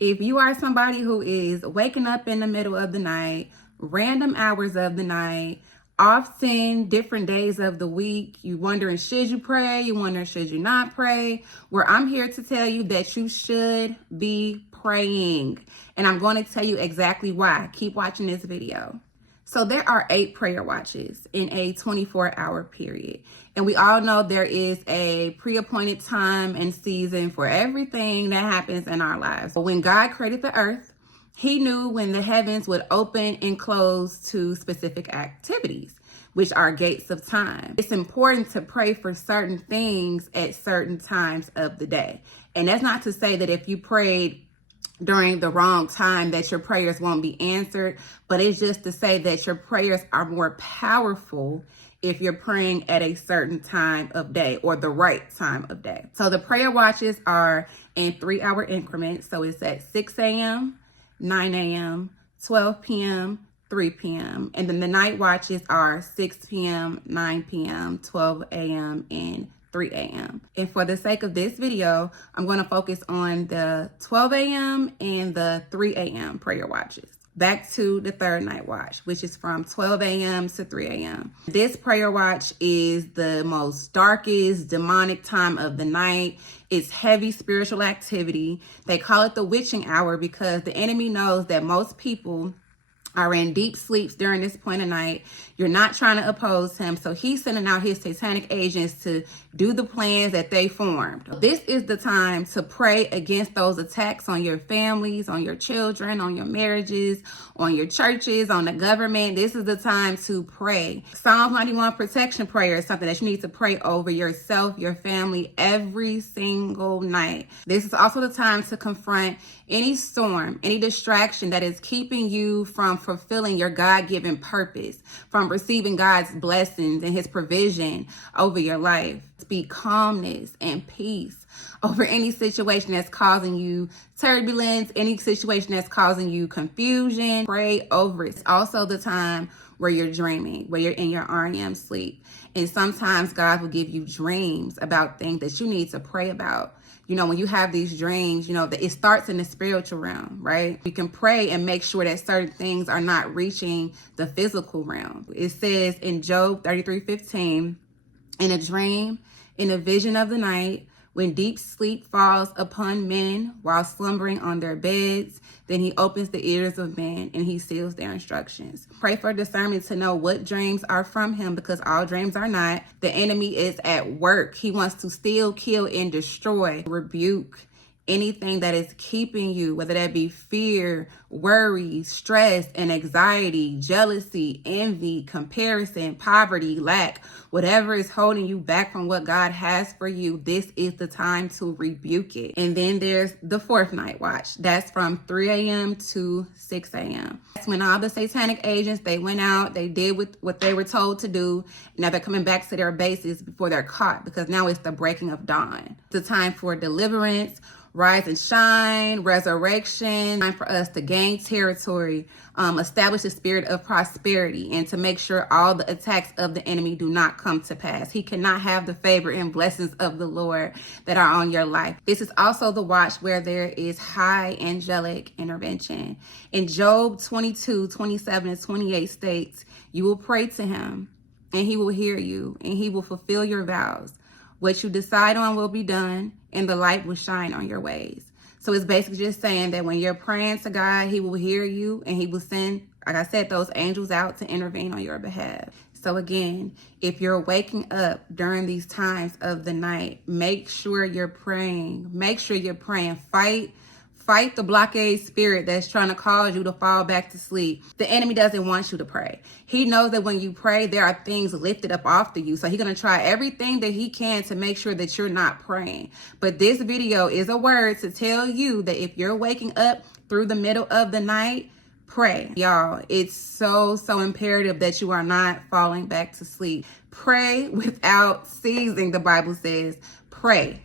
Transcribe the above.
If you are somebody who is waking up in the middle of the night, random hours of the night, often different days of the week, you wondering, should you pray? You wondering, should you not pray? Well, I'm here to tell you that you should be praying. And I'm going to tell you exactly why. Keep watching this video. So there are 8 prayer watches in a 24-hour period. And we all know there is a pre-appointed time and season for everything that happens in our lives. But when God created the earth, he knew when the heavens would open and close to specific activities, which are gates of time. It's important to pray for certain things at certain times of the day. And that's not to say that if you prayed during the wrong time that your prayers won't be answered, but it's just to say that your prayers are more powerful if you're praying at a certain time of day or the right time of day. So the prayer watches are in 3-hour increments. So it's at 6 a.m., 9 a.m., 12 p.m., 3 p.m. And then the night watches are 6 p.m., 9 p.m., 12 a.m., and 3 a.m. And for the sake of this video, I'm going to focus on the 12 a.m. and the 3 a.m. prayer watches. Back to the third night watch, which is from 12 a.m. to 3 a.m. This prayer watch is the most darkest, demonic time of the night. It's heavy spiritual activity. They call it the witching hour because the enemy knows that most people are in deep sleeps during this point of night. You're not trying to oppose him. So he's sending out his satanic agents to do the plans that they formed. This is the time to pray against those attacks on your families, on your children, on your marriages, on your churches, on the government. This is the time to pray. Psalms 91 protection prayer is something that you need to pray over yourself, your family, every single night. This is also the time to confront any storm, any distraction that is keeping you from fulfilling your God-given purpose, from receiving God's blessings and his provision over your life. Speak calmness and peace over any situation that's causing you turbulence, any situation that's causing you confusion. Pray over it. It's also the time where you're dreaming, where you're in your REM sleep. And sometimes God will give you dreams about things that you need to pray about. You know, when you have these dreams, you know, it starts in the spiritual realm, right? You can pray and make sure that certain things are not reaching the physical realm. It says in Job 33:15, in a dream, in a vision of the night, when deep sleep falls upon men while slumbering on their beds, then he opens the ears of men and he seals their instructions. Pray for discernment to know what dreams are from him, because all dreams are not. The enemy is at work. He wants to steal, kill, and destroy. Rebuke anything that is keeping you, whether that be fear, worry, stress, and anxiety, jealousy, envy, comparison, poverty, lack, whatever is holding you back from what God has for you. This is the time to rebuke it. And then there's the 4th night watch. That's from 3 a.m. to 6 a.m. That's when all the satanic agents, they went out, they did what they were told to do. Now they're coming back to their bases before they're caught, because now it's the breaking of dawn. It's the time for deliverance, rise and shine, resurrection, time for us to gain territory, establish a spirit of prosperity, and to make sure all the attacks of the enemy do not come to pass. He cannot have the favor and blessings of the Lord that are on your life. This is also the watch where there is high angelic intervention. In Job 22:27 and 28 states, you will pray to him and he will hear you and he will fulfill your vows. What you decide on will be done, and the light will shine on your ways. So it's basically just saying that when you're praying to God, he will hear you and he will send, like I said, those angels out to intervene on your behalf. So again, if you're waking up during these times of the night, make sure you're praying. Make sure you're praying. Fight the blockade spirit that's trying to cause you to fall back to sleep. The enemy doesn't want you to pray. He knows that when you pray, there are things lifted up off of you. So he's going to try everything that he can to make sure that you're not praying. But this video is a word to tell you that if you're waking up through the middle of the night, pray. Y'all, it's so imperative that you are not falling back to sleep. Pray without ceasing, the Bible says. Pray.